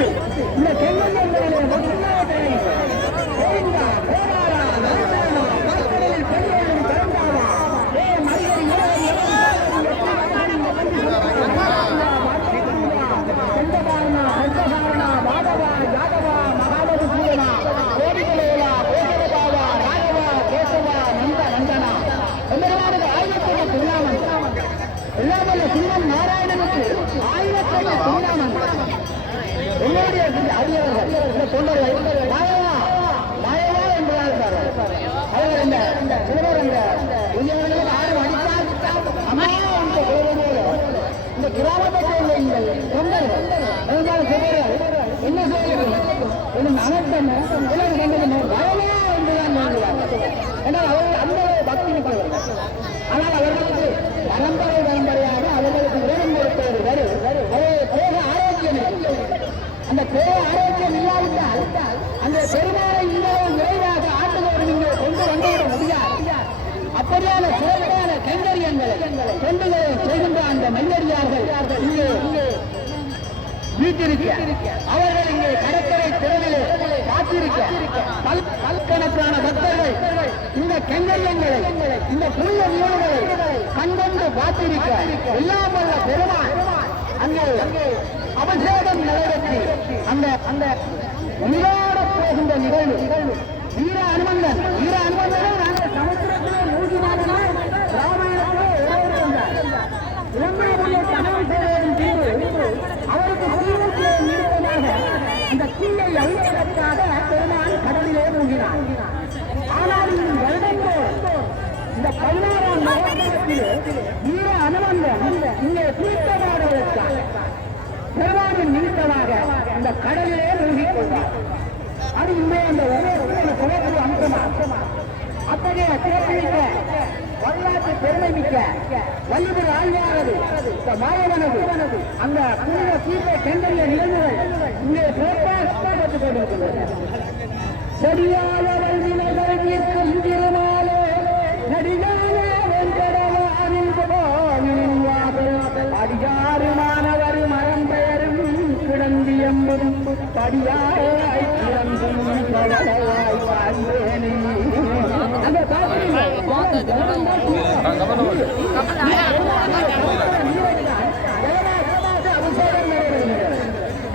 இந்த கெங்கல்களிலே முதலாவது கோவிந்தா கோபாலா நாராயணா பார்க்கடலில் பெரியாரும் கலந்தாவா ஏ மனிதன் செந்தபாரணா செந்தபாரணா மாதவா யாதவா மகாபலி சூரனா கோடிகளேலா கோகலபாவா ராகவா கேசவா நந்த நந்தனா எந்தமானது ஆயிரத்தொரு திருநாமன் எல்லாமல்ல சின்னம் நாராயணனுக்கு ஆயிரத்தொரு திருநாமன் என்னுடைய அடியவர்கள் இந்த தொண்டர்கள் மாயவா மாயவா என்பதாக அவர் இந்த சிறுவர் இந்த ஆறு அடித்தார் அம்மா என்ற குலவனோடு இந்த கிராமத்தை சேர்ந்த இந்த தொண்டர்கள் என்ன செய்யணும் என்னும் அனைத்தும் மாயவா என்றுதான் நோங்குவார்கள் என்றால் அவர்கள் அந்த பக்தி நிற்பவர்கள். ஆனால் அவர்களுக்கு பரம்பரையாக அவர்களுக்கு உணரம் கொடுத்தவர்கள் தேக ஆரோக்கியம் இருக்கிறது. அந்த தேக ஆரோக்கியம் இல்லாவிட்டால் அந்த பெருமாளை இன்னும் விரைவாக ஆண்டுகளோடு நீங்கள் கொண்டு வந்துவிட முடியாது. அப்படியான சிறப்பான கைங்கரியங்களை தொண்டுகளை செய்கின்ற அந்த மையடியார்கள் இங்கே வீட்டிருக்க அவர்கள் இங்கே கடற்கரை திறனிலே காத்திருக்க பல்கணக்கான பக்தர்கள் இந்த கைங்கரியங்களை இந்த புனித நிகழ்வுகளை கண்கொண்டு பார்த்திருக்க எல்லாம் வல்ல பெருமாள் அங்கே அபிஷேகம் நிறைவேற்றி அந்த நீராட போகின்ற நிகழ்வு வீர அனுமந்தன் நாங்கள் சமுத்திரத்திலே மூழ்கினார்கள் இலங்கையிலே தமிழ் சேவையின் தீர்வு அவருக்கு குடியிருப்பிலே இருப்பதாக இந்த தீயை அழிப்பதற்காக பெருமாள் கடலிலே மூழ்கினார். ஆனால் இந்த 16ஆம் நவம்பரத்திலே வீர அனுமந்தன் இங்கே தீர்த்தமாடுவதற்காக பெருமாளின் நிமித்தமாக அந்த கடலிலே மூழ்கிக் கொண்டார். அது இங்கே அந்த சிறப்பு அம்சமா அத்தகைய சிறப்பிக்க வரலாற்று பெருமை மிக்க வள்ளுவர் ஆழ்வாரது இந்த மாயவனது அந்த புனித தீர்த்த கெண்டறிய நிகழ்வுகள் இங்கே சிறப்பாக பெற்றுக் கொண்டிருக்கின்றன. செடியாளர்கள் வினைகள் தீர்க்கும் திருமாலே நடிகாலே வெங்கடவானின் அடியாறு மாணவர் மரம் பெயரும் கிடந்தி என்பதும் படியாய் கிடந்தும் கடலையாய் வாழ்ந்தேனே. அந்த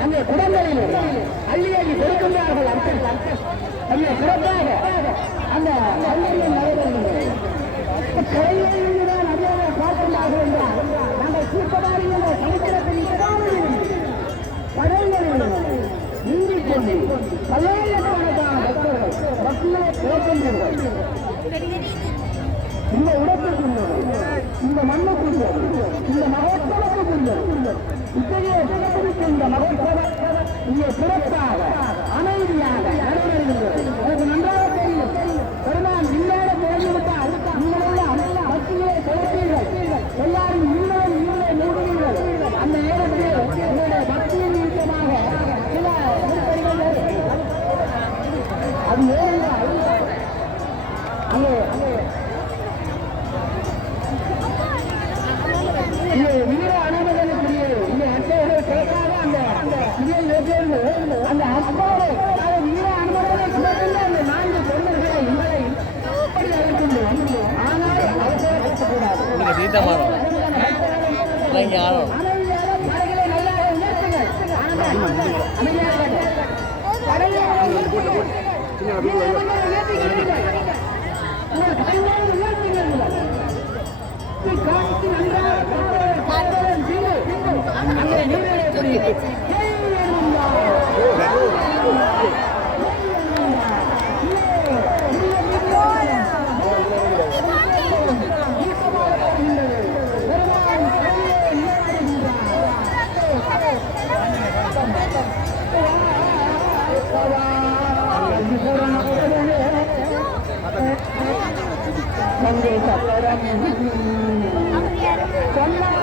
அந்த குடங்களில் அள்ளி அள்ளி கொடுக்கின்றார்கள். அந்த சிறப்பாக அந்த அள்ளியில் நடைபெறுகின்றது. கரையில்தான் அதிகார பார்க்கின்றார்கள் என்றால் நாங்கள் தீர்க்கவாரி என்ற சமுத்திரத்தில் கடல்களில் நீந்திக் கொண்டு பல்லாயிரக்கணக்கான பக்தர்கள் பிறக்கின்றார்கள். இந்த இடத்துக்குள்ளது இந்த மண்ணுக்குள்ளது இந்த மகோத்சவத்துக்குள்ளது இத்தகைய சிறப்பிற்கு இந்த மகோத்சவம் இங்கே சிறப்பாக அமைதியாக நடைபெறுகின்றது. எனக்கு நன்றாக தெரியும். பெருமாள் இல்லாத போய்விட்டால் நீங்களுள்ள பக்தியை செலுத்தீர்கள். எல்லாரும் இல்லை மூடுவீர்கள். அந்த நேரத்தில் என்னுடைய பக்தியின் நிமித்தமாக சில அது ஏனென்றால் வீர அனுமதிக்குரிய இந்த அட்டைகள் கேட்காத அந்த அந்த அப்பாவை வீர அனுமதியை கிடைக்கின்ற அந்த 4 பெண்களை உங்களை எப்படி அழைக்கின்றோம். ஆனால் அவசரப்படக்கூடாது. படைகளை நல்லா உணர்த்துங்கள். சொன்ன